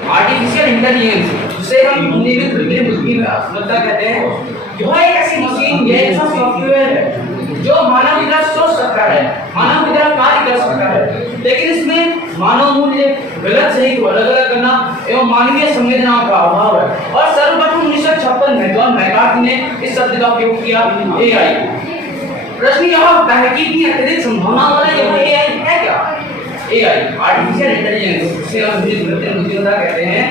Artificial intelligence जिसे हम हिंदी में कृत्रिम बुद्धिमत्ता कहते हैं, यह एक ऐसी मशीन या ऐसा सॉफ्टवेयर है जो मानव की तरह सोच सकता है, मानव की तरह कार्य कर सकता है, लेकिन इसमें मानव मूल्य गलत सही को अलग अलग करना एवं मानवीय संवेदनाओं का अभाव है। और सर्वप्रथम 1956 में जॉन मैकार्थी ने इस शब्द का उपयोग किया, एआई। प्रश्न यह उठता है कि इतनी अत्यधिक संभावना वाला यह एआई है क्या? एआई आर्टिफिशियल इंटेलिजेंस जिसे हम कृत्रिम बुद्धिमत्ता कहते हैं।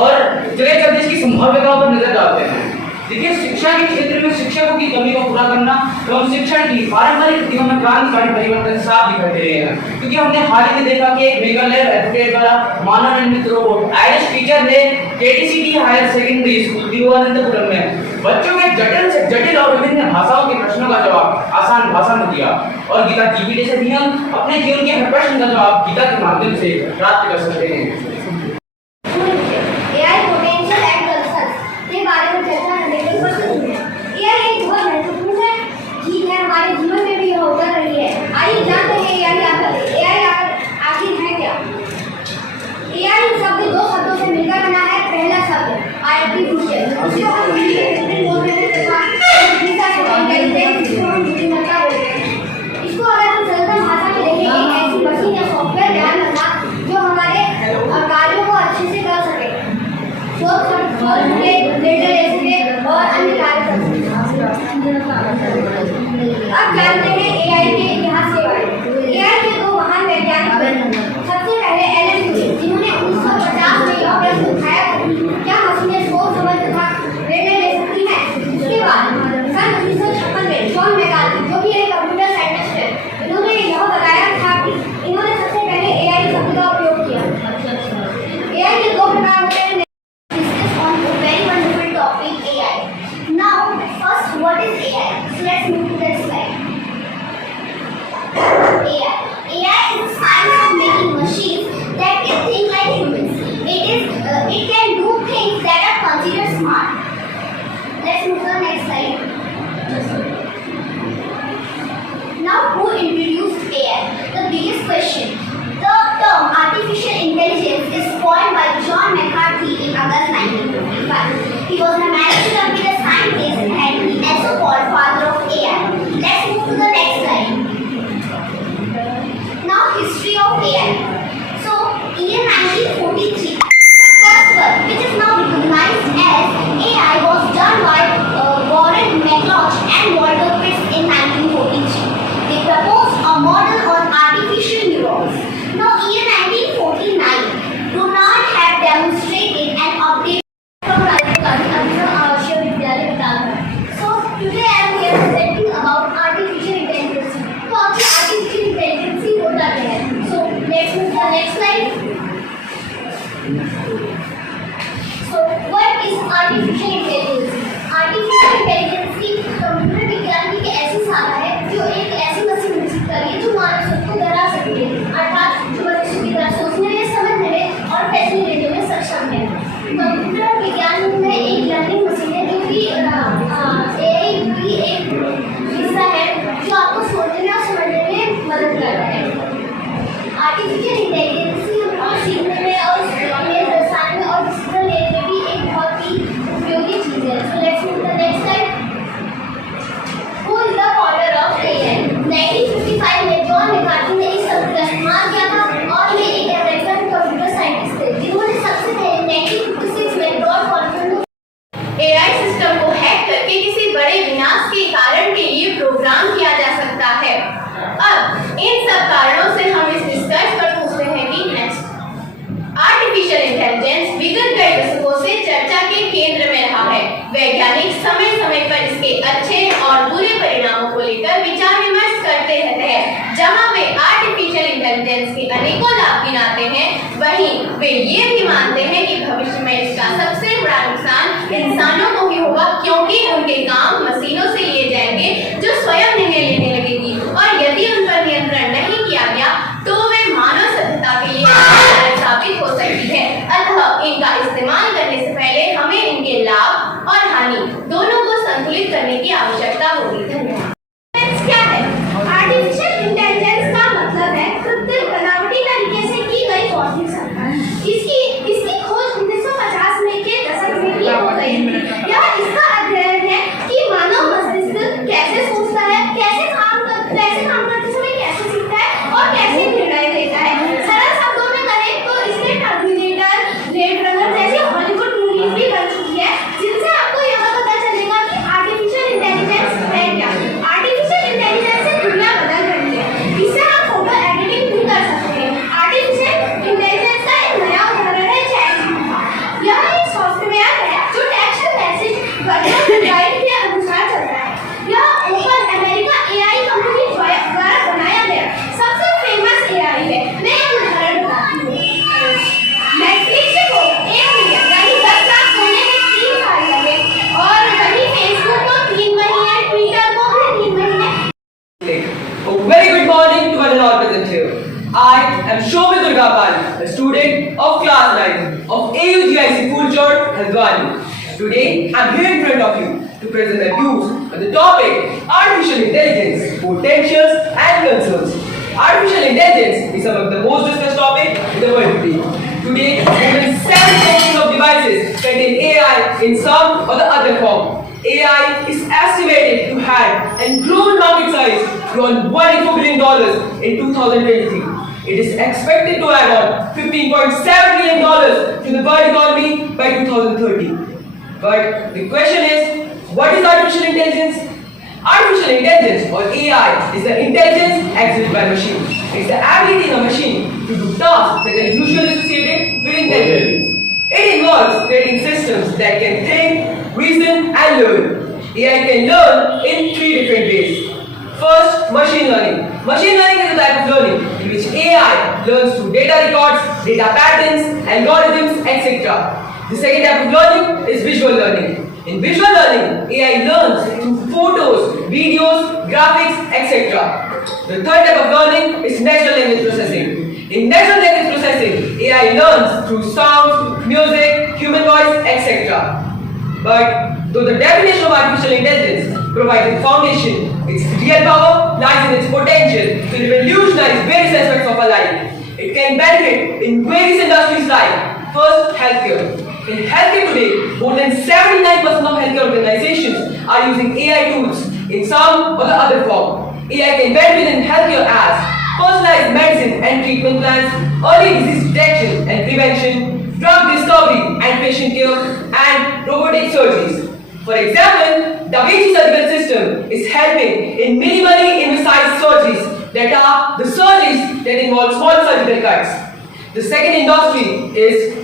और चलिए जब इसकी संभाव्यताओं पर नजर डालते हैं। देखिए, शिक्षा के क्षेत्र में शिक्षकों की कमी को पूरा करना एवं शिक्षण की पारंपरिक रीतियों में क्रांतिकारी परिवर्तन साफ दिखाई दे रहे हैं, क्योंकि हमने हाल ही में देखा कि एक मेगालैब एजुकेट द्वारा मानव निर्मित रोबोट आइरिश टीचर ने KTCT higher secondary school Thiruvananthapuram में बच्चों के जटिल से जटिल और विभिन्न भाषाओं के प्रश्नों का जवाब आसान भाषा में दिया। और गीता जीपीटी से भी हम अपने जीवन के हर प्रश्न का जवाब गीता के माध्यम से प्राप्त कर सकते हैं। हमारे जीवन में भी यह होता रही है। आइए जानते हैं एआई आखिर है क्या। एआई शब्द दो शब्दों से मिलकर बना है। पहला शब्द आर्टिफिशियल, जिसको हम हिंदी में कृत्रिम बोलते हैं, तथा दूसरा शब्द इंटेलिजेंस, जिसको हम बुद्धिमत्ता बोलते हैं। इसको अगर हम सरल भाषा में देखें, एक ऐसी मशीन या सॉफ्टवेयर ध्यान रखना जो हमारे कार्यों को अच्छे से कर सके, सोच सके, निर्णय ले सके और अन्य कार्य कर सके। अब जानते हैं एआई के इतिहास के बारे में। एआई के दो महान वैज्ञानिक, सबसे पहले एलन ट्यूरिंग, जिन्होंने 1950 में यह प्रश्न उठाया क्या मशीनें सोच समझ तथा निर्णय ले सकती हैं। उसके बाद सन 1956 में जॉन मैकार्थी, जो कि एक कंप्यूटर साइंटिस्ट है, इन्होंने यह बताया था कि इन्होंने सबसे पहले एआई शब्द का उपयोग किया। एआई के दो प्रकार होते हैं। What is AI? So let's move to the slide. AI is the science of making machines that can think like humans. It can do things that are considered smart. Let's move to the next slide. Now, who introduced AI? The biggest question. The term artificial intelligence is coined by John McCarthy in August 1955. He was an American computer scientist and he also called father of AI. Let's move to the next slide. Now, history of AI. So, year 1943, the first one, which is now recognized as AI, was done by Warren McLeish and Walter Pitts in 1943. They proposed a model on artificial neurons. Now, year 1949, Ronald had demonstrated an update from So, today I am here presenting about artificial intelligence. तो आपकी artificial intelligence होता क्या है? So, let's move to the next slide. So, what is artificial intelligence? Artificial intelligence की computer विज्ञान की एक ऐसी शाखा है जो एक ऐसी मशीन विकसित कर रही है जो मानव सोच को डरा सकती है, अर्थात जो मनुष्य की तरह सोचने में, समझने में और फैसले लेने में सक्षम है। कंप्यूटर विज्ञान में एक लर्निंग मशीन है जो कि एआई की एक हिस्सा है जो आपको सोचने और समझने में मदद करता है। आर्टिफिशियल इंटेलिजेंस सीखने में और दर्शाने में और डिसीजन लेने में भी एक बहुत ही उपयोगी चीज़ है। So let's move to the next slide. Who is the founder of AI? 1955 में जॉन मैकार्थी ने इस शब्द का इस्तेमाल किया था और ये एक अमेरिकन कंप्यूटर साइंटिस्ट थे जिन्होंने सबसे पहले 1956 में ब्रॉड कॉन्फ्रेंस एआई सिस्टम को हैक करके किसी बड़े विनाश के कारण के लिए प्रोग्राम किया जा सकता है। अब इन सब कारणों से हम इस डिस्कस पर पूछते हैं कि नेक्स्ट आर्टिफिशियल इंटेलिजेंस विगत कई दशकों से चर्चा के केंद्र में रहा है। वैज्ञानिक समय समय पर इसके अच्छे और बुरे परिणामों को लेकर विचार विमर्श करते रहते हैं। जहां वे आर्टिफिशियल इंटेलिजेंस के अनेकों लाभ गिनाते हैं, वहीं वे ये भी मानते हैं कि भविष्य में इसका सबसे बड़ा नुकसान इंसानों को ही होगा, क्योंकि उनके काम मशीनों से लिए जाएंगे जो स्वयं निर्णय लेने लगेगी, और यदि उन पर नियंत्रण नहीं किया गया तो वे मानव सभ्यता के लिए साबित हो सकती है। अतः इनका इस्तेमाल करने से पहले हमें इनके लाभ और हानि दोनों को संतुलित करने की आवश्यकता होगी। I am Shobhit Durgapal, a student of class 9 of AUGIC Fulchor, Haldwani. Today, I am here in front of you to present the views on the topic Artificial Intelligence, Potentials and Concerns. Artificial intelligence is among the most discussed topic in the world today. Today, more than 7 of devices contain AI in some or the other form. AI is estimated to have and grown market size beyond $1.4 billion in 2023. It is expected to add on $15.7 billion to the world economy by 2030. But the question is, what is artificial intelligence? Artificial intelligence or AI is the intelligence exercised by machine. It's the ability of a machine to do tasks that are usually associated with intelligence. It involves creating systems that can think, reason and learn. AI can learn in 3 different ways. First, machine learning. Machine learning is a type of learning in which AI learns through data records, data patterns, algorithms, etc. The second type of learning is visual learning. In visual learning, AI learns through photos, videos, graphics, etc. The third type of learning is natural language processing. In natural language processing, AI learns through sounds, music, human voice, etc. But though the definition of artificial intelligence provides a foundation, its real power lies in its potential to revolutionize various aspects of our life. It can benefit in various industries like, first, healthcare. In healthcare today, more than 79% of healthcare organizations are using AI tools in some or the other form. AI can benefit in healthcare as personalized medicine and treatment plans, early disease detection and prevention, drug discovery and patient care, and robotic surgeries. For example, Da Vinci surgical system is helping in minimally invasive surgeries that are the surgeries that involve small surgical cuts. The second industry is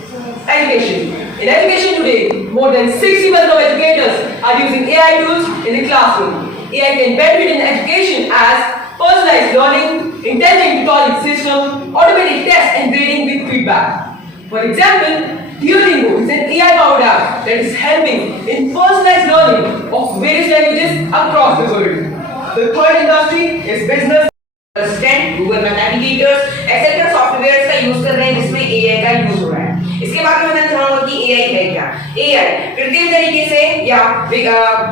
education. In education today, more than 60% of educators are using AI tools in the classroom. AI can benefit in education as personalized learning, intelligent tutoring system, automatic tests and grading with feedback. For example, Duolingo is an AI-powered app that is helping in personalized learning of various languages across the world. The third industry is business. Assistant, Google में navigators, etcetera softwares का use कर रहे हैं जिसमें AI का use हो रहा है। इसके बाद मैं बताना चाहूंगा कि एआई है क्या। एआई कृत्रिम तरीके से या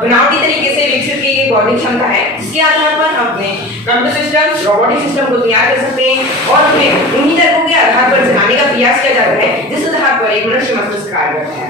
बनावटी तरीके से विकसित की गई बौद्धिक क्षमता है जिसके आधार पर हम अपने कंप्यूटर सिस्टम, रोबोटिक सिस्टम को तैयार कर सकते हैं और उन्हें उन्हीं तर्कों के आधार पर चलाने का प्रयास किया जाता है जिस आधार पर एक मनुष्य मस्तिष्क कार्य करता है।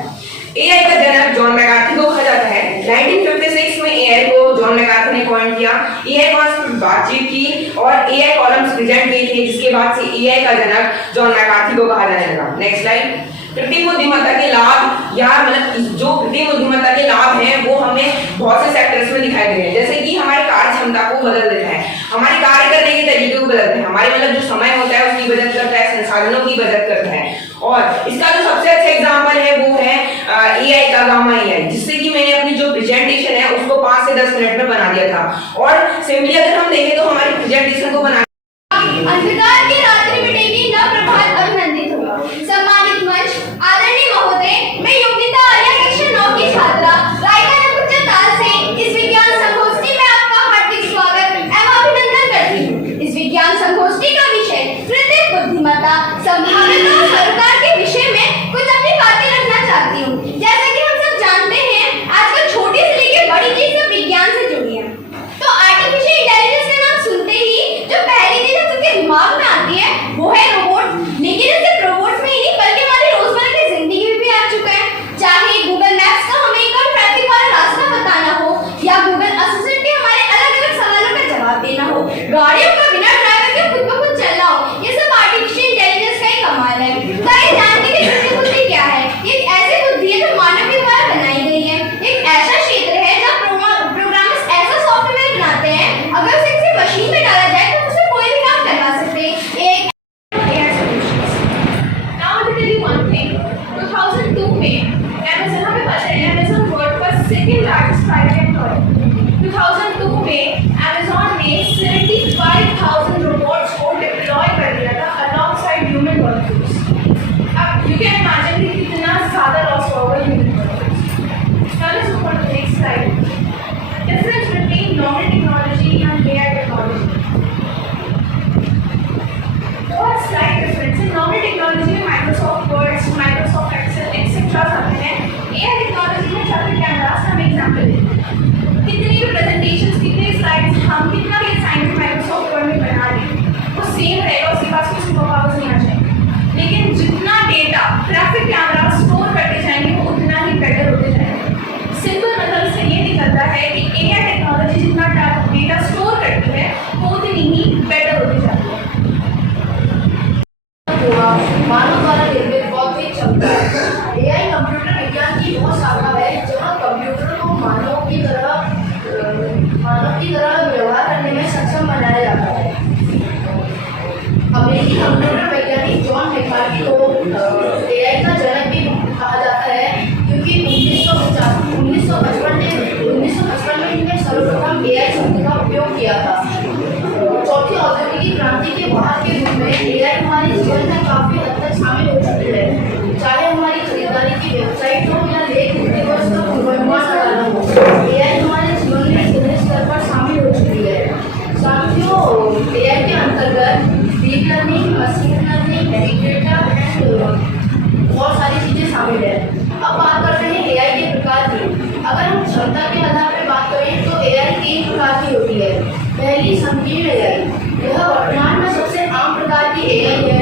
एआई का जनक जॉन मैकार्थी को कहा जाता है। 1956 में एआई को जॉन मैकार्थी ने कॉइन किया। एआई कॉन्स बातचीत की और एआई कॉलम्स प्रेजेंट किए थे जिसके बाद से एआई का जनक जॉन मैकार्थी को कहा जाने लगा। Next slide. कृत्रिम बुद्धिमत्ता के लाभ या मतलब जो कृत्रिम बुद्धिमत्ता के लाभ हैं वो हमें बहुत से सेक्टर्स में दिखाई दे रहे हैं, जैसे कि हमारी कार्य क्षमता को बदल देता है, हमारे कार्य करने के तरीके को बदलता है, हमारे मतलब जो समय होता है उसकी बचत करता है, संसाधनों की बचत करता है। और इसका जो सबसे अच्छा एग्जांपल है वो है एआई का गामा एआई, जिससे कि मैंने अपनी जो प्रेजेंटेशन है उसको 5 से 10 मिनट में बना दिया था। और सिंपली अगर हम देखें तो हमारी प्रेजेंटेशन को बना अंधकार की रात्रि मिटेगी न प्रभात अभिनंदित होगा। सम्मानित मंच, आदरणीय महोदय, मैं योग्यता आर्या कक्षा 9 की छात्रा रायका नकुचा ताल से इस विज्ञान संगोष्ठी में आपका हार्दिक स्वागत एवं अभिनंदन करती हूँ। इस विज्ञान संगोष्ठी का विषय कृत्रिम बुद्धिमत्ता, संभावित और सरोकार के विषय में कुछ अपनी बातें रखना चाहती हूँ। जैसा कि हम सब जानते हैं, आजकल छोटी से लेकर बड़ी चीज सब विज्ञान से जुड़ी है। तो आर्टिफिशियल इंटेलिजेंस का नाम सुनते ही जो पहली चीज सबके दिमाग में आती है वो है रोबोट। लेकिन सिर्फ रोबोट्स में ही नहीं बल्कि हमारी रोजमर्रा की जिंदगी में भी आ चुका है। चाहे गूगल मैप्स का हमें एक और ट्रैफिक वाला रास्ता बताना हो या गूगल असिस्टेंट के हमारे अलग अलग सवालों का जवाब देना हो, गाड़ियों का बिना ड्राइवर के खुद ब खुद चलना हो, ये सब आर्टिफिशियल इंटेलिजेंस का ही कमाल है। तो ये जानने की कृत्रिम बुद्धि क्या है? ये एक ऐसी बुद्धि है जो मानव के द्वारा बनाई गई है। एक ऐसा क्षेत्र है जहाँ प्रोग्रामर्स ऐसा सॉफ्टवेयर बनाते हैं अगर उसे किसी मशीन में डाला जाए तो उसे कोई भी काम करवा सकते हैं। एक Now to tell you one thing, 2002 में Amazon हमें पता है Amazon वर्ल्ड का सेकंड लार्जेस्ट प्राइवेट एम्प्लॉयर। 2002 में Amazon ने 75,000 रोबोट्स को डिप्लॉय कर दिया था अलोंगसाइड ह्यूमन वर्कफोर्स। अब you can imagine कि कितना ज़्यादा लॉस होगा human workforce. Now let's move on to the next slide. Difference between normal technology and AI technology. बहुत जितना डेटा स्टोर करती है वो उतनी ही बेटर होती जाती है। मानव द्वारा निर्मित बौद्धिक क्षमता एआई कंप्यूटर विज्ञान की वह शाखा है जहाँ कंप्यूटर को मानव की तरह व्यवहार करने में सक्षम बनाया जाता है। अमेरिकी कंप्यूटर वैज्ञानिक जॉन मैकार्टी को एआई का जनक भी कहा जाता है क्योंकि 1955 में इनने सर्वप्रथम एआई शब्द का उपयोग किया था। चौथी औद्योगिक क्रांति के बाद के रूप में एआई हमारे जीवन में काफी हद तक शामिल हो चुकी है, चाहे हमारी खरीदारी की वेबसाइट हो या लेख लिखते हुए उसका पूर्वानुमान लगाना हो। एआई हमारे जीवन में इतने स्तर पर शामिल हो चुकी है। साथियों, एआई के अंतर्गत deep learning, machine learning, big data and बहुत सारी चीजें शामिल है। अब बात करते हैं एआई के प्रकार की। अगर हम क्षमता के आधार पर बात करें तो एआई 3 प्रकार की होती है। पहली संकीर्ण एआई, यह वर्तमान में सबसे आम प्रकार की एआई है।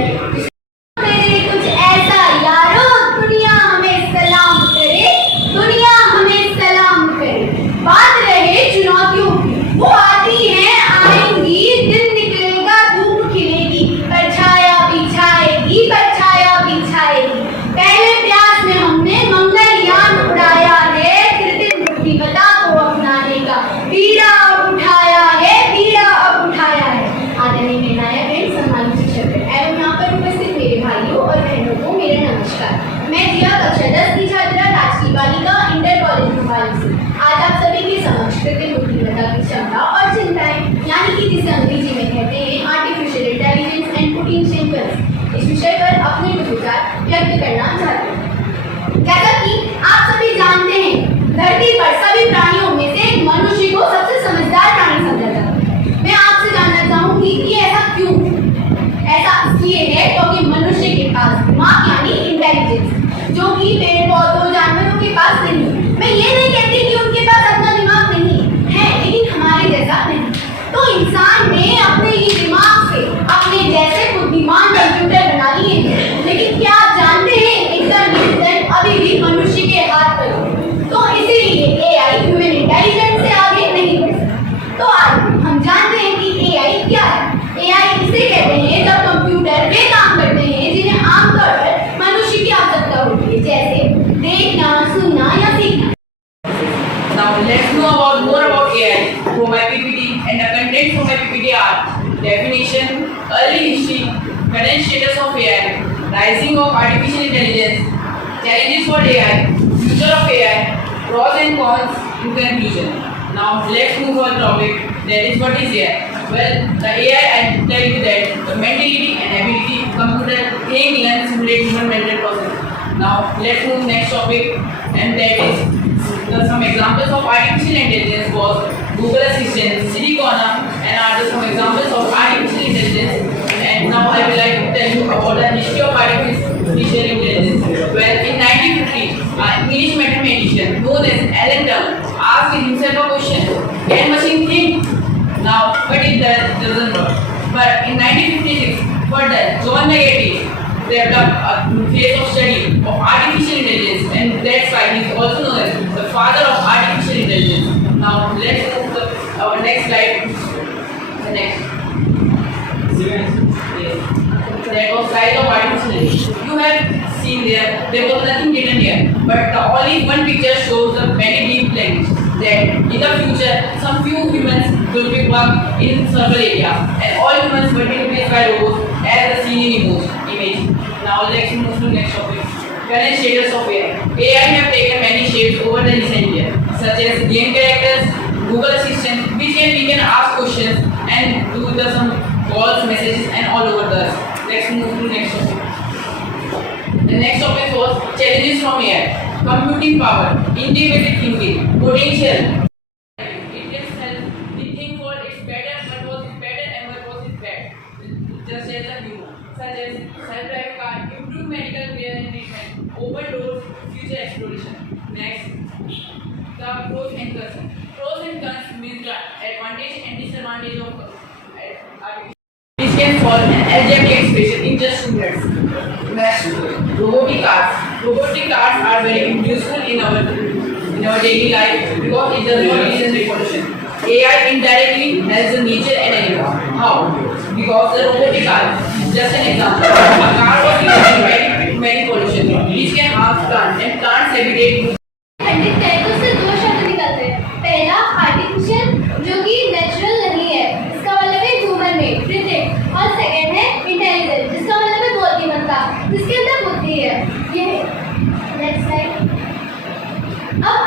मेरे कुछ ऐसा यारो, दुनिया हमें सलाम करे, दुनिया हमें सलाम करे। बात रहे चुनौतियों की, वो आती हैं आएंगी, दिन निकलेगा धूप खिलेगी, परछाया बिछाएगी, परछाया बिछाएगी। पहले प्रयास में हमने मंगलयान उड़ाया है, कृत्रिम बुद्धिमत्ता को अपनाने का बीड़ा अब उठाया है, बीड़ा अब उठाया है। आदरणीय निर्णायक एवं सम्मानित शिक्षक एवं यहाँ पर उपस्थित मेरे भाइयों और बहनों को मेरा नमस्कार। मैं जिया कक्षा 10 की छात्रा राजकीय बालिका इंटर कॉलेज भोपाल से आज आप सभी के समक्ष कृत्रिम बुद्धिमत्ता की क्षमता और चिंताएं यानी कि जिसे अंग्रेजी में कहते हैं artificial intelligence and potential concept, इस विषय पर अपने विचार व्यक्त करना चाहते हैं। जैसा कि आप सभी जानते हैं, धरती पर सभी प्राणियों में से मनुष्य को सबसे समझदार प्राणी समझा जाता है। मैं आपसे जानना चाहूंगी कि ऐसा क्यों? ऐसा इसलिए है क्योंकि मनुष्य के पास दिमाग यानी इंटेलिजेंस, जो कि पेड़ पौधों जानवरों के पास नहीं। मैं ये नहीं कहती कि उनके पास अपना दिमाग नहीं है, लेकिन हमारे जैसा नहीं। तो इंसान ने अपने ही दिमाग से अपने जैसे बुद्धिमान कंप्यूटर बना लिए हैं, लेकिन क्या आप जानते हैं इनका नियंत्रण अभी भी मनुष्य के हाथ पर है। तो इसीलिए एआई ह्यूमन इंटेलिजेंस से आगे नहीं बढ़ सकता। तो आज हम जानते हैं कि एआई क्या है। एआई इसे कहते हैं जब कंप्यूटर वे काम करते हैं जिन्हें आमतौर पर मनुष्य की आवश्यकता होती है, जैसे देखना, सुनना या सीखना। Now let's know more about AI from my PPT, and the content from my PPT are definition, early history, current status of AI, rising of artificial intelligence, challenges for AI, future of AI, pros and cons, in conclusion. Now let's move on topic, that is what is AI. Well, the AI, I tell you that the mentality and ability computer think, learn, simulate human mental process. Now let's move next topic, and that is some examples of artificial intelligence was Google Assistant, Siri Corner, and are some examples of artificial intelligence. And now I would like to tell you about the history of artificial intelligence. Well, in 1950, an English mathematician known as Alan Turing asked himself a question: can machine think? Now, but it doesn't work. But in 1956, further, John Nagati developed a phase of study of artificial intelligence, and that's why he is also known as the father of artificial intelligence. Now, let's move to our next slide. The next. Yes. That was slide of artificial intelligence. You have seen there was nothing written here, but the only one picture shows the very deep language that in the future some few humans will be work in several areas, and all humans will be replaced by robots as the seen in image. Now let's move to next topic. Current status of AI. AI have taken many shapes over the recent years, such as game characters, Google Assistant, which we can ask questions and do some calls, messages, and all over the earth. Let's move to next topic. The next topic was challenges from AI. Computing power, integrated thinking, potential. It just helps the thing for it's better, what was it better and what was it bad. Just as a human, such as self-driving car, improved medical care and treatment, open doors, future exploration. Next, the pros and cons. Pros and cons means the advantage and disadvantage of artificial. Which can solve an algebraic expression in just 2 minutes. Next, robotic cars. Robotic cars are very useful in our daily life because it does not need a revolution. AI indirectly helps the nature and animals. How? Because the robotic car, just an example, a car was emitting many pollution, which can harm plants, and plants habitat. खंडित तरीकों से दो शब्द निकलते हैं। पहला artificial, जो कि नेचुरल नहीं है, इसका मतलब है ह्यूमन मेड, कृत्रिम। और सेकंड है इंटेलिजेंट, जिसका मतलब है बुद्धिमत्ता, जिसके अंदर बुद्धि है। ये नेक्स्ट स्लाइड। अब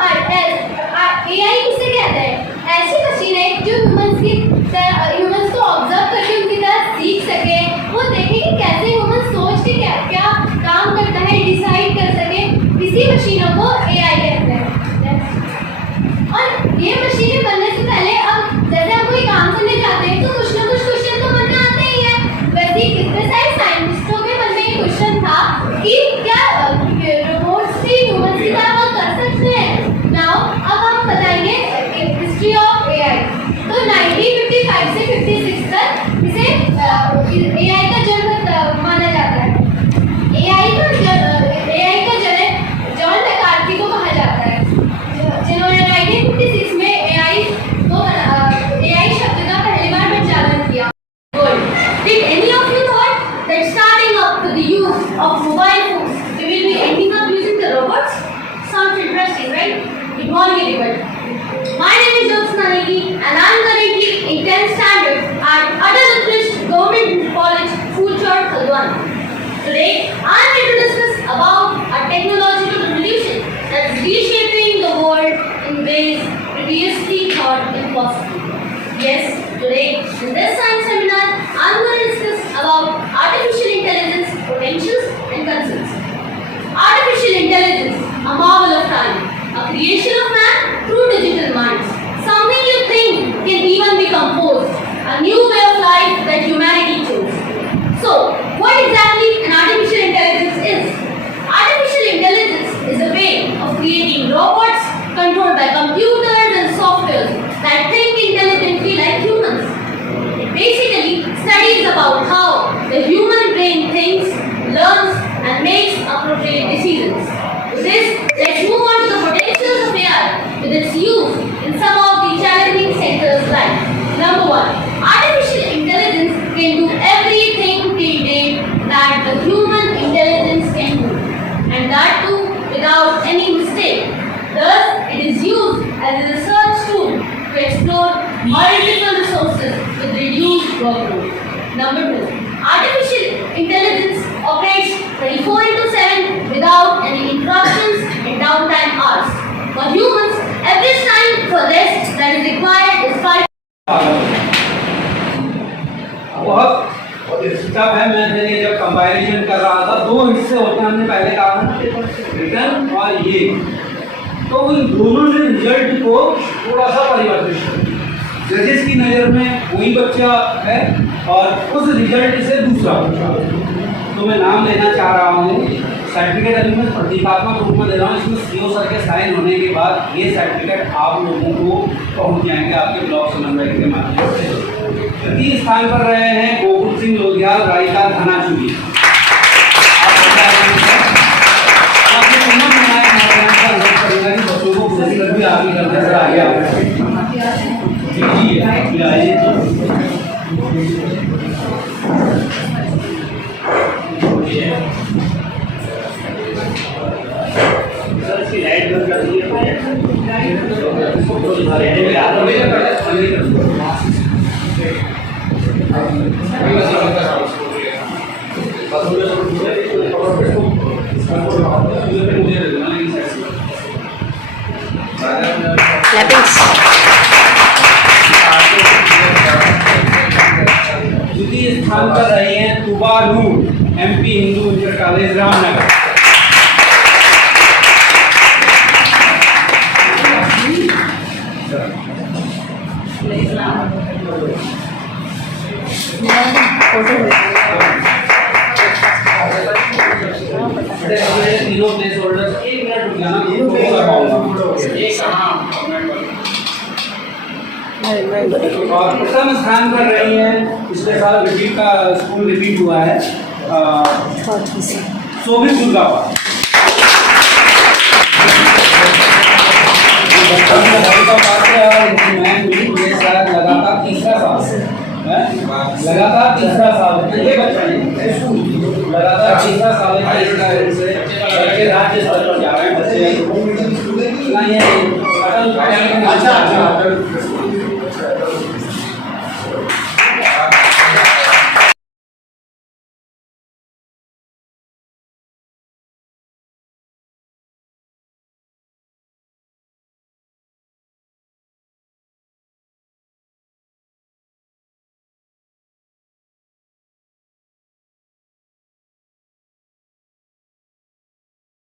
एआई किसे कहते हैं? ऐसी मशीन है जो ह्यूमंस को ऑब्जर्व करके उनकी तरह सीख सके, वो देखे कि कैसे ह्यूमन सोच के क्या क्या काम करता है, डिसाइड कर सके। इसी मशीनों को एआई कहते हैं। और ये मशीनें बनने से पहले, अब जैसे हम कोई काम करने जाते हैं तो कुछ ना कुछ क्वेश्चन तो मन में आते ही है। वैसे ही कितने सारे साइंटिस्टों के मन में ये क्वेश्चन था कि क्या रोबोट्स भी ह्यूमंस की तरह वर्क कर सकते हैं। नाउ अब हम बताएंगे हिस्ट्री ऑफ एआई। तो 1955 से 56 तक इसे एआई का जन्म माना जाता है। एआई का जन्म जॉन मैकार्थी को कहा जाता है, जिन्होंने 1956 में एआई शब्द का पहली बार प्रचलन किया। Did any of you thought that starting up with the use of mobile phones, we will be ending up using the robots? Sounds interesting, right? Good morning, everybody. My name is Jyotsna Negi, and I am currently in 10th standard at Atal Utkrishт Government College, Fulchar, Haldwani. Today, I am here to discuss about a technological revolution that is reshaping the world in ways previously thought impossible. Yes, today in this science seminar, I am going to discuss about artificial intelligence potentials and concerns. Artificial intelligence, a marvel of time, a creation of man through digital minds, something you think can even be composed, a new way of life that humanity chose. So, what exactly an artificial intelligence is? Artificial intelligence is a way of creating robots controlled by computers and softwares that think intelligently like humans. It basically studies about how the human brain thinks, learns, and makes appropriate decisions. With this, let's move on to the potentials of AI with its use in some of the challenging sectors like: number 1, artificial intelligence can do everything till date that the human intelligence can do, and that too without any mistake. Thus, it is used as a research tool to explore multiple resources with reduced workload. Number 2, artificial intelligence operates 24/7 without any interruptions and downtime hours. For humans, average time for rest that is required is 5. बहुत tough है। मैंने जब comparison कर रहा था, दो हिस्से होते हैं, हमने पहले कहा रिटर्न और ये, तो उन दोनों ने रिजल्ट को थोड़ा सा परिवर्तित कर दिया। जजेस की नज़र में वही बच्चा है और उस रिजल्ट से दूसरा बच्चा। तो मैं नाम लेना चाह रहा हूँ, सर्टिफिकेट अभी मैं प्रतीकात्मक रूप में दे रहा हूँ। इसमें सीओ सर के साइन होने के बाद ये सर्टिफिकेट आप लोगों को पहुँच जाएंगे आपके ब्लॉक समन्वय के माध्यम से। तृतीय स्थान पर रहे हैं गोकुल सिंह लोधियाल, रायका, धनाचुरी। बच्चों को पुरस्कृत भी आप ही करते सर आगे आप जी आइए। सर इसकी लाइट बंद कर दीजिए। द्वितीय स्थान पर रही हैं तुबा नूर, MP Hindu inter college, Ramnagar. तीनों प्लेस होल्डर्स 1 मिनट रुक जाना, और प्रथम स्थान पर रही है, पिछले साल रिपीट का स्कूल रिपीट हुआ है, शोभित दुर्गापाल। इंप्लीमेंट हुई, ये शायद लगातार तीसरा साल है, लगातार तीसरा साल है, ये बच्चा नहीं, लगातार तीसरा साल है कि बच्चे राज्य स्तर पर जा रहे हैं, बच्चे अच्छा